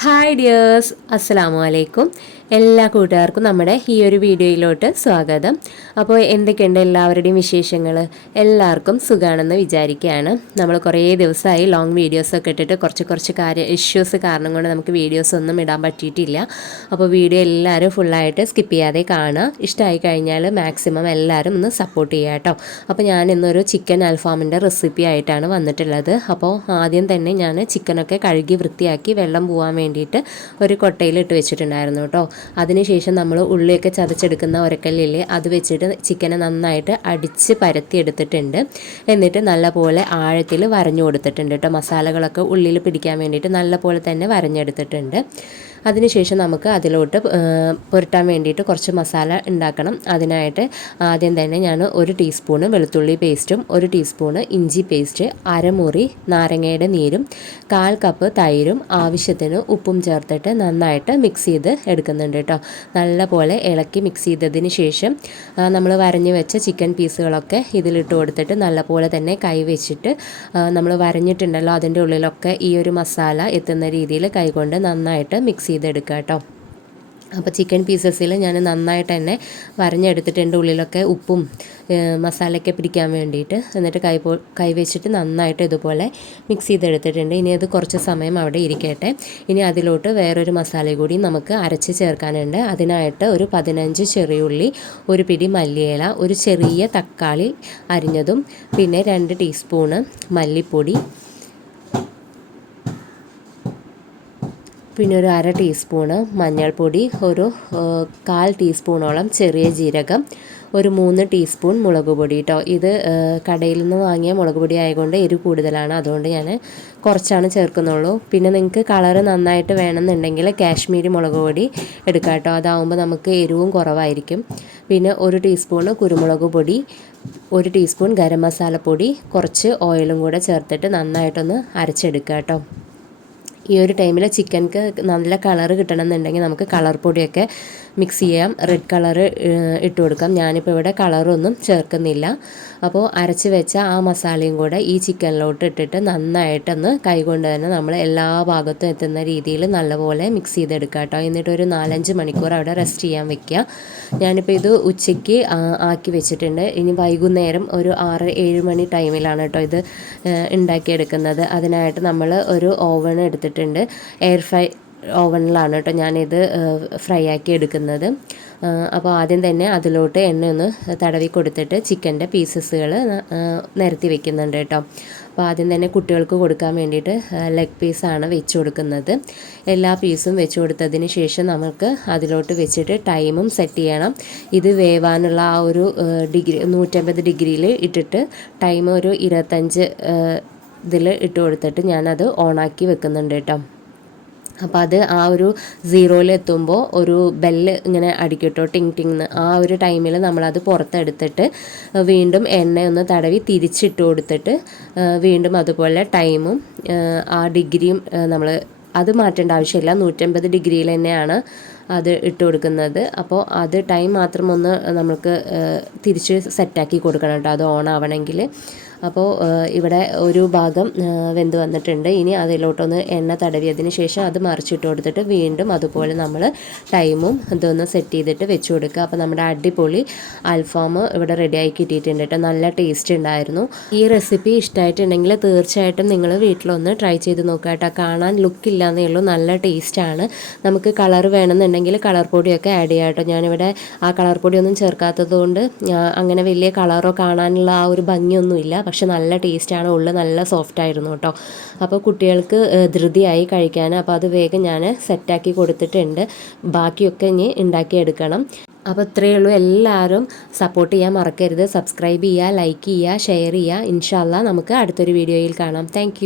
Hi dears, അസ്സലാമു അലൈക്കും. എല്ലാ കൂട്ടുകാർക്കും നമ്മുടെ ഈ ഒരു വീഡിയോയിലോട്ട് സ്വാഗതം. അപ്പോൾ എന്തൊക്കെയുണ്ട് എല്ലാവരുടെയും വിശേഷങ്ങൾ? എല്ലാവർക്കും സുഖമാണെന്ന് വിചാരിക്കുകയാണ്. നമ്മൾ കുറേ ദിവസമായി ലോങ് വീഡിയോസൊക്കെ ഇട്ടിട്ട് കുറച്ച് ഇഷ്യൂസ് കാരണം കൊണ്ട് നമുക്ക് വീഡിയോസ് ഒന്നും ഇടാൻ പറ്റിയിട്ടില്ല. അപ്പോൾ വീഡിയോ എല്ലാവരും ഫുള്ളായിട്ട് സ്കിപ്പ് ചെയ്യാതെ കാണുക. ഇഷ്ടമായി കഴിഞ്ഞാൽ മാക്സിമം എല്ലാവരും ഒന്ന് സപ്പോർട്ട് ചെയ്യുക കേട്ടോ. അപ്പോൾ ഞാൻ ഇന്നൊരു ചിക്കൻ അൽഫാമിൻ്റെ റെസിപ്പി ആയിട്ടാണ് വന്നിട്ടുള്ളത്. അപ്പോൾ ആദ്യം തന്നെ ഞാൻ ചിക്കനൊക്കെ കഴുകി വൃത്തിയാക്കി വെള്ളം പോകാൻ വേണ്ടിയിട്ട് ഒരു കൊട്ടയിൽ ഇട്ട് വെച്ചിട്ടുണ്ടായിരുന്നു കേട്ടോ. അതിനുശേഷം നമ്മൾ ഉള്ളിയൊക്കെ ചതച്ചെടുക്കുന്ന ഉരക്കല്ലില്ലേ, അത് വെച്ചിട്ട് ചിക്കനെ നന്നായിട്ട് അടിച്ച് പരത്തി എടുത്തിട്ടുണ്ട്. എന്നിട്ട് നല്ലപോലെ ആഴത്തിൽ വരഞ്ഞു കൊടുത്തിട്ടുണ്ട് കേട്ടോ. മസാലകളൊക്കെ ഉള്ളിൽ പിടിക്കാൻ വേണ്ടിയിട്ട് നല്ലപോലെ തന്നെ വരഞ്ഞെടുത്തിട്ടുണ്ട്. അതിനുശേഷം നമുക്ക് അതിലോട്ട് പുരട്ടാൻ വേണ്ടിയിട്ട് കുറച്ച് മസാല ഉണ്ടാക്കണം. അതിനായിട്ട് ആദ്യം തന്നെ ഞാൻ 1 ടീസ്പൂണ് വെളുത്തുള്ളി പേസ്റ്റും 1 ടീസ്പൂണ് ഇഞ്ചി പേസ്റ്റ്, അരമുറി നാരങ്ങയുടെ നീരും 1/4 കപ്പ് തൈരും ആവശ്യത്തിന് ഉപ്പും ചേർത്തിട്ട് നന്നായിട്ട് മിക്സ് ചെയ്ത് എടുക്കുന്നുണ്ട് കേട്ടോ. നല്ലപോലെ ഇളക്കി മിക്സ് ചെയ്തതിന് ശേഷം നമ്മൾ വരഞ്ഞ് വെച്ച ചിക്കൻ പീസുകളൊക്കെ ഇതിലിട്ട് കൊടുത്തിട്ട് നല്ലപോലെ തന്നെ കൈ വെച്ചിട്ട് നമ്മൾ വരഞ്ഞിട്ടുണ്ടല്ലോ അതിൻ്റെ ഉള്ളിലൊക്കെ ഈ ഒരു മസാല എത്തുന്ന രീതിയിൽ കൈകൊണ്ട് നന്നായിട്ട് മിക്സ് ചെയ്തെടുക്കുക കേട്ടോ. അപ്പോൾ ചിക്കൻ പീസസിൽ ഞാൻ നന്നായിട്ട് തന്നെ വരഞ്ഞെടുത്തിട്ടുണ്ട്, ഉള്ളിലൊക്കെ ഉപ്പും മസാലയൊക്കെ പിടിക്കാൻ വേണ്ടിയിട്ട്. എന്നിട്ട് കൈ വെച്ചിട്ട് നന്നായിട്ട് ഇതുപോലെ മിക്സ് ചെയ്തെടുത്തിട്ടുണ്ട്. ഇനി അത് കുറച്ച് സമയം അവിടെ ഇരിക്കട്ടെ. ഇനി അതിലോട്ട് വേറൊരു മസാല കൂടി നമുക്ക് അരച്ച് ചേർക്കാനുണ്ട്. അതിനായിട്ട് ഒരു 15 ചെറിയുള്ളി, 1 പിടി മല്ലിയില, ഒരു ചെറിയ തക്കാളി അരിഞ്ഞതും, പിന്നെ 2 ടീസ്പൂണ് മല്ലിപ്പൊടി, പിന്നെ ഒരു 1/2 ടീസ്പൂണ് മഞ്ഞൾപ്പൊടി, ഒരു 1/4 ടീസ്പൂണോളം ചെറിയ ജീരകം, ഒരു 3 ടീസ്പൂൺ മുളക് പൊടി കേട്ടോ. ഇത് കടയിൽ നിന്ന് വാങ്ങിയ മുളക് പൊടി ആയതുകൊണ്ട് എരിവ് കൂടുതലാണ്, അതുകൊണ്ട് ഞാൻ കുറച്ചാണ് ചേർക്കുന്നുള്ളൂ. പിന്നെ നിങ്ങൾക്ക് കളറ് നന്നായിട്ട് വേണമെന്നുണ്ടെങ്കിൽ കാശ്മീരി മുളക് പൊടി എടുക്കാം കേട്ടോ. അതാവുമ്പോൾ നമുക്ക് എരിവും കുറവായിരിക്കും. പിന്നെ 1 ടീസ്പൂണ് കുരുമുളക് പൊടി, 1 ടീസ്പൂൺ ഗരം മസാലപ്പൊടി, കുറച്ച് ഓയിലും കൂടെ ചേർത്തിട്ട് നന്നായിട്ടൊന്ന് അരച്ചെടുക്കുക കേട്ടോ. ഈ ഒരു ടൈമിൽ ചിക്കൻക്ക് നല്ല കളറ് കിട്ടണമെന്നുണ്ടെങ്കിൽ നമുക്ക് കളർ പൊടിയൊക്കെ മിക്സ് ചെയ്യാം, റെഡ് കളറ് ഇട്ട് കൊടുക്കാം. ഞാനിപ്പോൾ ഇവിടെ കളറൊന്നും ചേർക്കുന്നില്ല. അപ്പോൾ അരച്ച് വെച്ച ആ മസാലയും കൂടെ ഈ ചിക്കനിലോട്ട് ഇട്ടിട്ട് നന്നായിട്ടൊന്ന് കൈകൊണ്ട് തന്നെ നമ്മൾ എല്ലാ ഭാഗത്തും എത്തുന്ന രീതിയിൽ നല്ലപോലെ മിക്സ് ചെയ്തെടുക്കുക കേട്ടോ. എന്നിട്ടൊരു 4-5 മണിക്കൂർ അവിടെ റെസ്റ്റ് ചെയ്യാൻ വെക്കുക. ഞാനിപ്പോൾ ഇത് ഉച്ചയ്ക്ക് ആക്കി വെച്ചിട്ടുണ്ട്. ഇനി വൈകുന്നേരം ഒരു 6-7 മണി ടൈമിലാണ് കേട്ടോ ഇത് ഉണ്ടാക്കിയെടുക്കുന്നത്. അതിനായിട്ട് നമ്മൾ ഒരു ഓവൺ എടുത്തിട്ടുണ്ട്. എയർ ഫ്രൈ ഓവനിലാണ് കേട്ടോ ഞാനിത് ഫ്രൈ ആക്കി എടുക്കുന്നത്. അപ്പോൾ ആദ്യം തന്നെ അതിലോട്ട് എണ്ണയൊന്ന് തടവി കൊടുത്തിട്ട് ചിക്കൻ്റെ പീസസുകൾ നിരത്തി വെക്കുന്നുണ്ട് കേട്ടോ. അപ്പോൾ ആദ്യം തന്നെ കുട്ടികൾക്ക് കൊടുക്കാൻ വേണ്ടിയിട്ട് ലെഗ് പീസാണ് വെച്ച് കൊടുക്കുന്നത്. എല്ലാ പീസും വെച്ച് കൊടുത്തതിന് ശേഷം നമുക്ക് അതിലോട്ട് വെച്ചിട്ട് ടൈമും സെറ്റ് ചെയ്യണം. ഇത് വേവാനുള്ള ആ ഒരു 150 ഡിഗ്രിയിൽ ഇട്ടിട്ട് ടൈം ഒരു 25 ഇതിൽ ഇട്ട് കൊടുത്തിട്ട് ഞാനത് ഓണാക്കി വെക്കുന്നുണ്ട് കേട്ടോ. അപ്പോൾ അത് ആ ഒരു 0-ൽ എത്തുമ്പോൾ ഒരു ബെല്ല് ഇങ്ങനെ അടിക്കട്ടോ, ടിങ് ടിങ്ന്ന്. ആ ഒരു ടൈമിൽ നമ്മളത് പുറത്തെടുത്തിട്ട് വീണ്ടും എണ്ണയൊന്ന് തടവി തിരിച്ചിട്ട് കൊടുത്തിട്ട് വീണ്ടും അതുപോലെ ടൈമും ആ ഡിഗ്രിയും നമ്മൾ അത് മാറ്റേണ്ട ആവശ്യമില്ല. 150 ഡിഗ്രിയിൽ തന്നെയാണ് അത് ഇട്ട് കൊടുക്കുന്നത്. അപ്പോൾ അത് ടൈം മാത്രം ഒന്ന് നമുക്ക് തിരിച്ച് സെറ്റാക്കി കൊടുക്കണം കേട്ടോ, അത് ഓൺ ആവണമെങ്കിൽ. അപ്പോൾ ഇവിടെ ഒരു ഭാഗം വെന്ത് വന്നിട്ടുണ്ട്. ഇനി അതിലോട്ടൊന്ന് എണ്ണ തടവിയതിന് ശേഷം അത് മറിച്ചിട്ട് കൊടുത്തിട്ട് വീണ്ടും അതുപോലെ നമ്മൾ ടൈമും ഇതൊന്ന് സെറ്റ് ചെയ്തിട്ട് വെച്ച് കൊടുക്കുക. അപ്പോൾ നമ്മുടെ അടിപൊളി അൽഫാം ഇവിടെ റെഡിയായി കിട്ടിയിട്ടുണ്ട് കേട്ടോ. നല്ല ടേസ്റ്റ് ഉണ്ടായിരുന്നു. ഈ റെസിപ്പി ഇഷ്ടമായിട്ടുണ്ടെങ്കിൽ തീർച്ചയായിട്ടും നിങ്ങൾ വീട്ടിലൊന്ന് ട്രൈ ചെയ്ത് നോക്കുക കേട്ടോ. കാണാൻ ലുക്കില്ലാന്നേ ഉള്ളൂ, നല്ല ടേസ്റ്റാണ്. നമുക്ക് കളർ വേണമെന്നുണ്ടെങ്കിൽ കളർ പൊടിയൊക്കെ ആഡ് ചെയ്യാം കേട്ടോ. ഞാനിവിടെ ആ കളർ പൊടിയൊന്നും ചേർക്കാത്തത് കൊണ്ട് അങ്ങനെ വലിയ കളറോ കാണാനുള്ള ആ ഒരു ഭംഗിയൊന്നുമില്ല. പക്ഷെ നല്ല ടേസ്റ്റാണ്, ഉള്ളിൽ നല്ല സോഫ്റ്റ് ആയിരുന്നു കേട്ടോ. അപ്പോൾ കുട്ടികൾക്ക് ധൃതിയായി കഴിക്കാൻ, അപ്പോൾ അത് വേഗം ഞാൻ സെറ്റാക്കി കൊടുത്തിട്ടുണ്ട്. ബാക്കിയൊക്കെ ഇനി ഉണ്ടാക്കിയെടുക്കണം. അപ്പോൾ ഇത്രയേ ഉള്ളൂ. എല്ലാവരും സപ്പോർട്ട് ചെയ്യാൻ മറക്കരുത്. സബ്സ്ക്രൈബ് ചെയ്യുക, ലൈക്ക് ചെയ്യുക, ഷെയർ ചെയ്യുക. ഇൻഷാ അല്ലാഹ് നമുക്ക് അടുത്തൊരു വീഡിയോയിൽ കാണാം. താങ്ക്